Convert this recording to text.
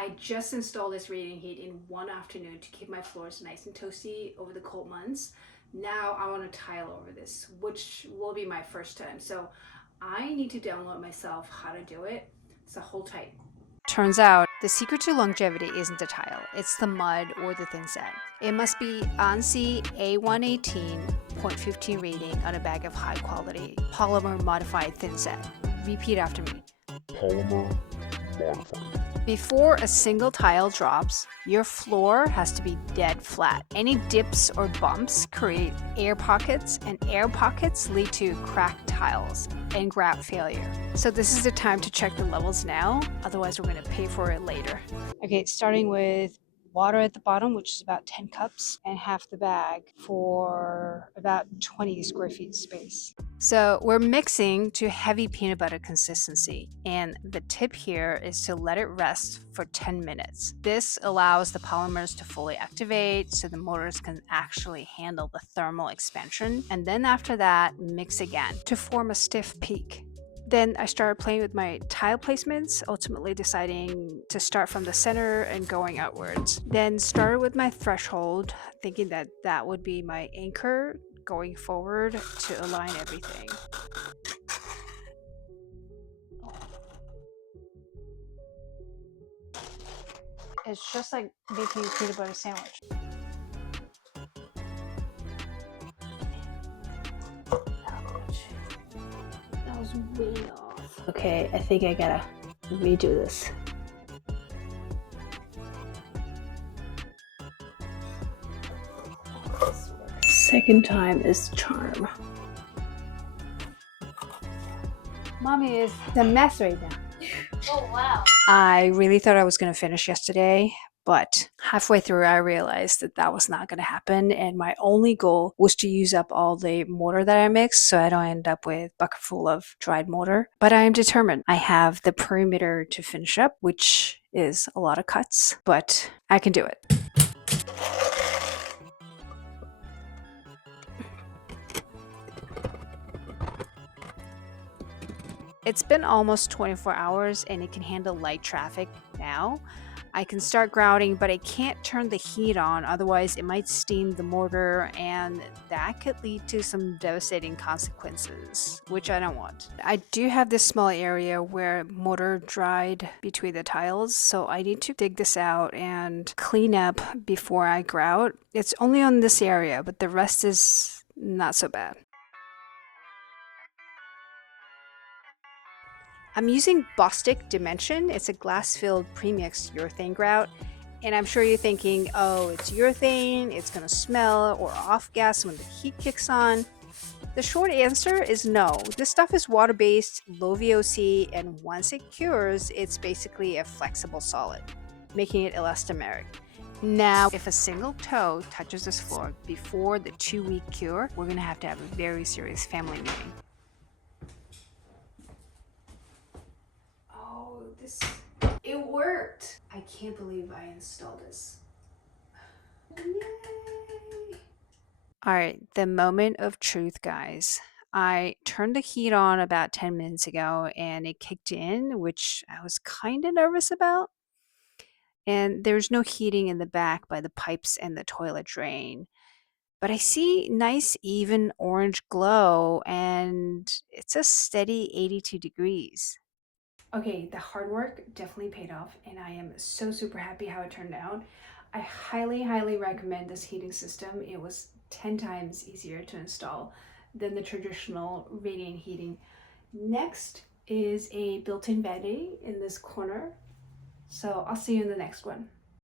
I just installed this radiant heat in one afternoon to keep my floors nice and toasty over the cold months. Now I want to tile over this, which will be my first time. So I need to download myself how to do it. So hold tight. Turns out the secret to longevity isn't the tile, it's the mud or the thin set. It must be ANSI A118.15 rating on a bag of high quality polymer-modified thin set. Repeat after me. Polymer-modified. Before a single tile drops, your floor has to be dead flat. Any dips or bumps create air pockets, and air pockets lead to cracked tiles and grout failure. So this is the time to check the levels now, otherwise we're going to pay for it later. Okay, starting with water at the bottom, which is about 10 cups, and half the bag for about 20 square feet space. So we're mixing to heavy peanut butter consistency, and the tip here is to let it rest for 10 minutes. This allows the polymers to fully activate so the mortars can actually handle the thermal expansion, and then after that, mix again to form a stiff peak. Then I started playing with my tile placements, ultimately deciding to start from the center and going outwards. Then started with my threshold, thinking that that would be my anchor going forward to align everything. It's just like making a peanut butter sandwich. Ouch. That was way off. Okay, I think I gotta redo this. Second time is charm. Mommy is a mess right now. Oh, wow. I really thought I was going to finish yesterday, but halfway through I realized that that was not going to happen, and my only goal was to use up all the mortar that I mixed so I don't end up with a bucket full of dried mortar. But I am determined. I have the perimeter to finish up, which is a lot of cuts, but I can do it. It's been almost 24 hours and it can handle light traffic now. I can start grouting, but I can't turn the heat on, otherwise it might steam the mortar and that could lead to some devastating consequences, which I don't want. I do have this small area where mortar dried between the tiles, so I need to dig this out and clean up before I grout. It's only on this area, but the rest is not so bad. I'm using Bostik Dimension. It's a glass-filled premixed urethane grout. And I'm sure you're thinking, oh, it's urethane, it's gonna smell or off-gas when the heat kicks on. The short answer is no. This stuff is water-based, low VOC, and once it cures, it's basically a flexible solid, making it elastomeric. Now, if a single toe touches this floor before the 2-week cure, we're gonna have to have a very serious family meeting. It worked! I can't believe I installed this. Yay! Alright, the moment of truth, guys. I turned the heat on about 10 minutes ago and it kicked in, which I was kind of nervous about. And there's no heating in the back by the pipes and the toilet drain. But I see nice even orange glow and it's a steady 82 degrees. Okay, the hard work definitely paid off and I am so super happy how it turned out. I highly recommend this heating system. It was 10 times easier to install than the traditional radiant heating. Next is a built-in vanity in this corner. So I'll see you in the next one.